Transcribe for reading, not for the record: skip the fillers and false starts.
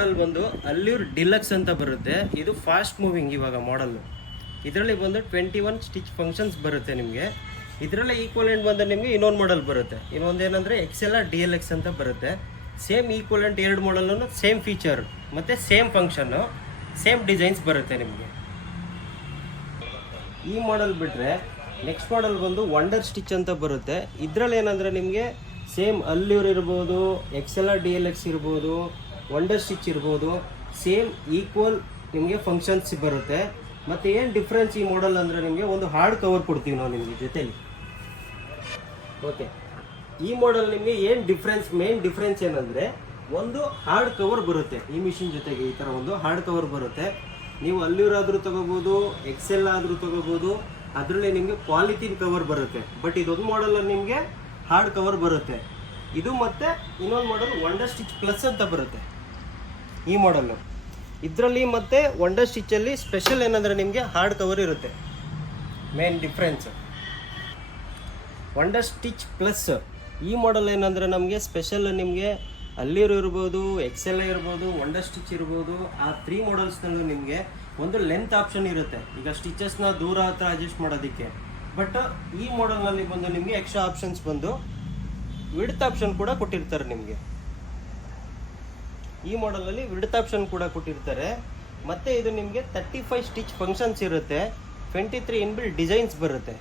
Model ಬಂದು Allur deluxe ಅಂತ ಬರುತ್ತೆ. ಇದು ಫಾಸ್ಟ್ ಮೂವಿಂಗ್ ಇವಾಗ ಮಾಡೆಲ್ಲು. ಇದರಲ್ಲಿ ಬಂದು 21 ಸ್ಟಿಚ್ ಫಂಕ್ಷನ್ಸ್ ಬರುತ್ತೆ ನಿಮಗೆ. ಇದರಲ್ಲೇ ಈಕ್ವಲೆಂಟ್ ಬಂದು ನಿಮಗೆ ಇನ್ನೊಂದು ಮಾಡೆಲ್ ಬರುತ್ತೆ. ಇನ್ನೊಂದು ಏನಂದರೆ XLR DLX ಅಂತ ಬರುತ್ತೆ. ಸೇಮ್ ಈಕ್ವಲೆಂಟ್ ಎರಡು ಮಾಡೆಲ್ಲೂ ಸೇಮ್ ಫೀಚರ್ ಮತ್ತು ಸೇಮ್ ಫಂಕ್ಷನ್ನು, ಸೇಮ್ ಡಿಸೈನ್ಸ್ ಬರುತ್ತೆ ನಿಮಗೆ. ಈ ಮಾಡೆಲ್ ಬಿಟ್ಟರೆ ನೆಕ್ಸ್ಟ್ ಮಾಡೆಲ್ ಬಂದು ವಂಡರ್ ಸ್ಟಿಚ್ ಅಂತ ಬರುತ್ತೆ. ಇದರಲ್ಲಿ ಏನಂದರೆ ನಿಮಗೆ ಸೇಮ್ ಅಲ್ಲೂರ್ ಇರ್ಬೋದು, XLR DLX ಇರ್ಬೋದು, ವಂಡರ್ ಸ್ಟಿಚ್ ಇರ್ಬೋದು, ಸೇಮ್ ಈಕ್ವಲ್ ನಿಮಗೆ ಫಂಕ್ಷನ್ಸ್ ಬರುತ್ತೆ. ಮತ್ತು ಏನು ಡಿಫ್ರೆನ್ಸ್ ಈ ಮಾಡೆಲ್ ಅಂದರೆ ನಿಮಗೆ ಒಂದು ಹಾರ್ಡ್ ಕವರ್ ಕೊಡ್ತೀವಿ ನಾವು ನಿಮಗೆ ಜೊತೆಲಿ. ಓಕೆ, ಈ ಮಾಡೆಲ್ ನಿಮಗೆ ಏನು ಡಿಫ್ರೆನ್ಸ್, ಮೇನ್ ಡಿಫ್ರೆನ್ಸ್ ಏನಂದರೆ ಒಂದು ಹಾರ್ಡ್ ಕವರ್ ಬರುತ್ತೆ ಈ ಮಿಷಿನ್ ಜೊತೆಗೆ. ಈ ಥರ ಒಂದು ಹಾರ್ಡ್ ಕವರ್ ಬರುತ್ತೆ. ನೀವು ಅಲ್ಲೂರ್ ಆದರೂ ತೊಗೋಬೋದು, XL ಆದರೂ ತೊಗೋಬೋದು. ಅದರಲ್ಲಿ ನಿಮಗೆ ಪಾಲಿಥೀನ್ ಕವರ್ ಬರುತ್ತೆ. ಬಟ್ ಇದೊಂದು ಮಾಡೆಲಲ್ಲಿ ನಿಮಗೆ ಹಾರ್ಡ್ ಕವರ್ ಬರುತ್ತೆ. ಇದು ಮತ್ತು ಇನ್ನೊಂದು ಮಾಡೆಲ್ ವಂಡರ್ ಸ್ಟಿಚ್ ಪ್ಲಸ್ ಅಂತ ಬರುತ್ತೆ ಈ ಮಾಡೆಲ್ಲು. ಇದರಲ್ಲಿ ಮತ್ತು ವಂಡರ್ ಸ್ಟಿಚ್ಚಲ್ಲಿ ಸ್ಪೆಷಲ್ ಏನಂದರೆ ನಿಮಗೆ ಹಾರ್ಡ್ ಕವರ್ ಇರುತ್ತೆ. Main difference wonder stitch plus ಈ ಮಾಡೆಲ್ ಏನಂದರೆ ನಮಗೆ ಸ್ಪೆಷಲ್ ನಿಮಗೆ ಅಲ್ಲೂರ್ ಇರ್ಬೋದು, XL ಇರ್ಬೋದು, ವಂಡರ್ ಸ್ಟಿಚ್ ಇರ್ಬೋದು. ಆ 3 ಮಾಡೆಲ್ಸ್ನಲ್ಲೂ ನಿಮಗೆ ಒಂದು ಲೆಂತ್ ಆಪ್ಷನ್ ಇರುತ್ತೆ. ಈಗ ಸ್ಟಿಚಸ್ನ ದೂರ ಹತ್ರ ಅಡ್ಜಸ್ಟ್ ಮಾಡೋದಕ್ಕೆ. ಬಟ್ ಈ ಮಾಡೆಲ್ನಲ್ಲಿ ಬಂದು ನಿಮಗೆ ಎಕ್ಸ್ಟ್ರಾ ಆಪ್ಷನ್ಸ್ ಬಂದು ವಿಡ್ತ್ ಆಪ್ಷನ್ ಕೂಡ ಕೊಟ್ಟಿರ್ತಾರೆ ನಿಮಗೆ. ಈ ಮಾಡೆಲಲ್ಲಿ ವಿಡ್ತ್ ಆಪ್ಷನ್ ಕೂಡ ಕೊಟ್ಟಿರ್ತಾರೆ. ಮತ್ತು ಇದು ನಿಮಗೆ 35 ಸ್ಟಿಚ್ ಫಂಕ್ಷನ್ಸ್ ಇರುತ್ತೆ. 23 ಇನ್ಬಿಲ್ಟ್ ಡಿಸೈನ್ಸ್ ಬರುತ್ತೆ.